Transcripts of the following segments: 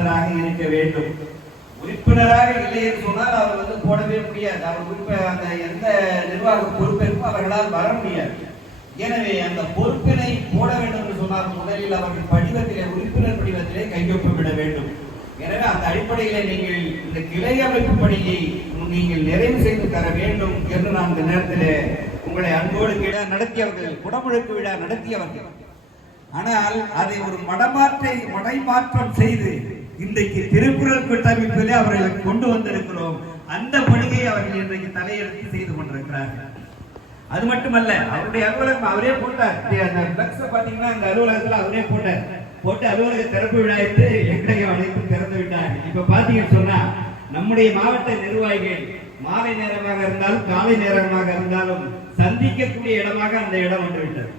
உறுப்பினராக இருக்க வேண்டும். உறுப்பினராக இல்லை என்று சொன்னால் அவர் வந்து போடவே முடியாது. அவர் உறுப்ப அந்த எந்த நிர்வாக பொறுப்பிற்கும் அவர்களால் வர முடியாது. எனவே அந்த பொறுப்பினை போட வேண்டும் என்று சொன்னால் முதலில் அவர்கள் படிவத்திலே உறுப்பினர் படிவத்திலே கையொப்பமிட வேண்டும். எனவே அந்த அடிப்படையிலே நீங்கள் இந்த கிளை அமைப்பு பணியை நீங்கள் நிறைவு செய்து தர வேண்டும் என்று நான் இந்த நேரத்தில் உங்களை அன்போடு விழா நடத்தியவர்கள் குடமுழுக்கு விழா நடத்தியவர்கள். ஆனால் அதை ஒரு மடமாற்றை மடைமாற்றம் செய்து இன்றைக்கு திருக்குறள் கூட்டமைப்பிலே அவர்களை கொண்டு வந்திருக்கிறோம். அந்த பணியை அவர்கள் இன்றைக்கு தலையெடுத்து செய்து கொண்டிருக்கிறார்கள். அது மட்டுமல்ல அவருடைய அலுவலகம் அவரே போட்டார். அந்த பிளக்ஸ் பாத்தீங்கன்னா அந்த அலுவலகத்துல அவரே போட்டார். போட்டு அலுவலக திறப்பு விழாயிட்டு எங்களை அழைத்து திறந்து விட்டார். இப்ப பாத்தீங்கன்னு சொன்னா நம்முடைய மாவட்ட நிர்வாகிகள் மாலை நேரமாக இருந்தாலும் காலை நேரமாக இருந்தாலும் சந்திக்கக்கூடிய இடமாக அந்த இடம் வந்து விட்டது.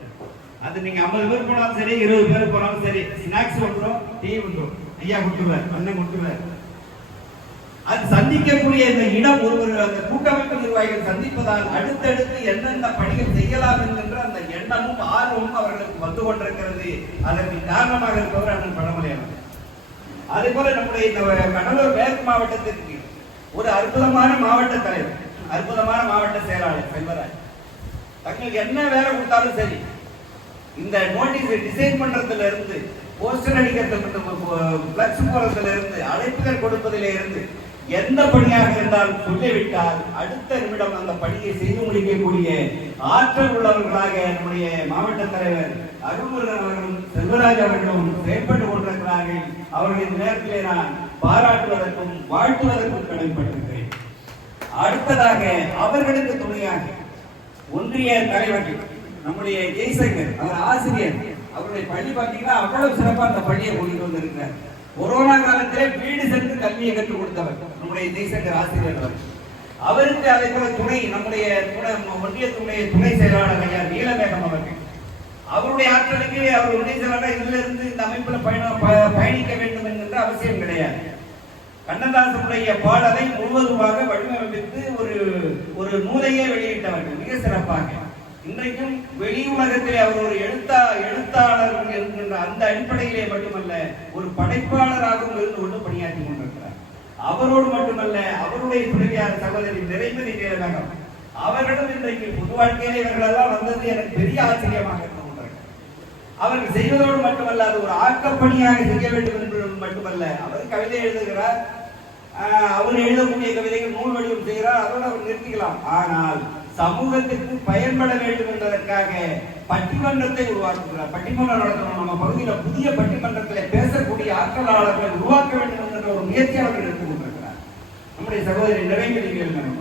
அது நீங்க ஐம்பது பேர் போனாலும் சரி இருபது பேர் போனாலும் சரி ஸ்நாக்ஸ் வந்துடும் டீ வந்துடும் ஐயா கொடுத்துருவார் அண்ணன் கொடுத்துருவார் அது சந்திக்கக்கூடிய இந்த இடம் ஒருவர் அந்த கூட்டமைப்பு நிர்வாகிகள் சந்திப்பதால் அடுத்தடுத்து எந்தெந்த பணிகள் செய்யலாம் என்கின்ற அந்த எண்ணமும் ஆர்வமும் அவர்களுக்கு வந்து கொண்டிருக்கிறது. அதற்கு காரணமாக இருப்பவர் அண்ணன் பழமலை அதே போல நம்முடைய இந்த கடலூர் மேற்கு மாவட்டத்திற்கு ஒரு அற்புதமான மாவட்ட தலைவர் அற்புதமான மாவட்ட செயலாளர் செல்வராஜ். தங்களுக்கு என்ன வேலை கொடுத்தாலும் சரி இந்த நோட்டீஸை டிசைன் பண்றதுல இருந்து போஸ்டர் அடிக்கிறதுல இருந்து போறதுல இருந்து அழைப்புகள் கொடுப்பதில இருந்து எந்த பணியாக இருந்தாலும் சொல்லிவிட்டால் அடுத்த நிமிடம் அந்த பணியை செய்து முடிக்கக்கூடிய ஆற்றல் உள்ளவர்களாக நம்முடைய மாவட்ட தலைவர் அருள்முருகன் அவர்களும் செல்வராஜ் அவர்களும் செயல்பட்டு கொண்டிருக்கிறார்கள். அவர்களின் நேரத்திலே நான் பாராட்டுவதற்கும் வாழ்த்துவதற்கும் கடமைப்பட்டிருக்கிறேன் அடுத்ததாக அவர்களுக்கு துணையாக ஒன்றிய தலைவர்கள் நம்முடைய ஜெய்சங்கர் அவர் ஆசிரியர். அவருடைய பள்ளி பார்த்தீங்கன்னா அவ்வளவு சிறப்பா அந்த பள்ளியை கொண்டு வந்திருக்கிறார். கொரோனா காலத்திலே வீடு சென்று கல்வியை கற்றுக் கொடுத்தவர் நம்முடைய ஜெய்சங்கர் ஆசிரியர் அவர் அவருக்கு அதே போல துணை நம்முடைய துணை ஒன்றியத்துடைய துணை செயலாளர் ஐயா நீலமேகம் அவர்கள். அவருடைய ஆற்றலுக்கு அவர் உடனே செயலாளர் இதுல இருந்து இந்த அமைப்புல பயணம் ப- பயணிக்க வேண்டும் என்கின்ற அவசியம் கிடையாது. கண்ணதாசனுடைய பாடலை முழுவதுமாக வடிவமைத்து ஒரு ஒரு நூலையே வெளியிட்டவர்கள் மிக சிறப்பாக. இன்றைக்கும் வெளி உலகத்திலே அவர் ஒரு எழுத்தா எழுத்தாளர் என்கின்ற அந்த அடிப்படையிலே மட்டுமல்ல ஒரு படைப்பாளராகவும் இருந்து கொண்டு பணியாற்றி கொண்டிருக்கிறார். அவரோடு மட்டுமல்ல அவருடைய துணைவியார் சகோதரி நிறைமதி நீலகம் அவர்களும் இன்றைக்கு பொது வாழ்க்கையிலே இவர்களெல்லாம் வந்தது எனக்கு பெரிய ஆச்சரியமாக இருந்து அவர்கள் செய்வதோடு மட்டுமல்ல அது ஒரு ஆக்கப்பணியாக செய்ய வேண்டும் என்பது மட்டுமல்ல. அவர் கவிதை எழுதுகிறார். ஆஹ் அவர் எழுதக்கூடிய கவிதைகள் நூல் வடிவம் செய்கிறார். அதோடு அவர் நிறுத்திக்கலாம். ஆனால் சமூகத்திற்கு பயன்பட வேண்டும் என்பதற்காக பட்டிமன்றத்தை உருவாக்குகிறார். பட்டிமன்றம் நடத்தணும் நம்ம பகுதியில் புதிய பட்டிமன்றத்தில் பேசக்கூடிய ஆற்றலாளர்களை உருவாக்க வேண்டும் என்ற ஒரு முயற்சி அவர்கள் எடுத்துக் கொண்டிருக்கிறார். நம்முடைய சகோதரி நிறைவேறிகள்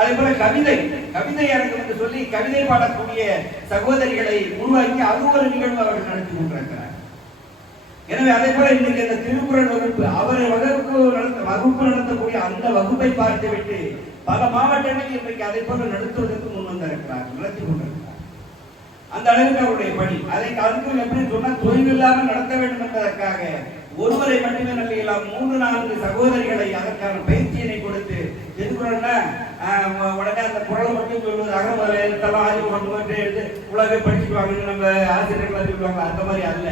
அதே போல கவிதை கவிதை அரங்கம் என்று சொல்லி கவிதை பாடக்கூடிய சகோதரிகளை உருவாக்கி அது ஒரு நிகழ்வு அவர்கள் நடத்தி கொண்டிருக்கிறார். எனவே அதே போல இன்னைக்கு இந்த திருக்குறள் வகுப்பு அவர் வகுப்பு நடத்த வகுப்பு நடத்தக்கூடிய அந்த வகுப்பை பார்த்துவிட்டு பல மாவட்டங்கள் இன்றைக்கு அதை போல நடத்துவதற்கு முன் வந்திருக்கிறார் நடத்தி கொண்டிருக்கிறார். அந்த அளவுக்கு அவருடைய பணி. அதை கருத்தில் எப்படி சொன்னால் தொழில் இல்லாமல் நடத்த வேண்டும் என்பதற்காக ஒருவரை மட்டுமே நம்பிக்கலாம் மூன்று நான்கு சகோதரிகளை அதற்கான பயிற்சியினை கொடுத்து திருக்குறள்னா உடனே அந்த குரலை மட்டும் சொல்வது அகமுதல எழுத்தெல்லாம் ஆய்வு பண்ணுவோம் எடுத்து உலகை படிச்சுட்டு வாங்கன்னு நம்ம ஆசிரியர்கள் சொல்லுவாங்க அந்த மாதிரி அல்ல.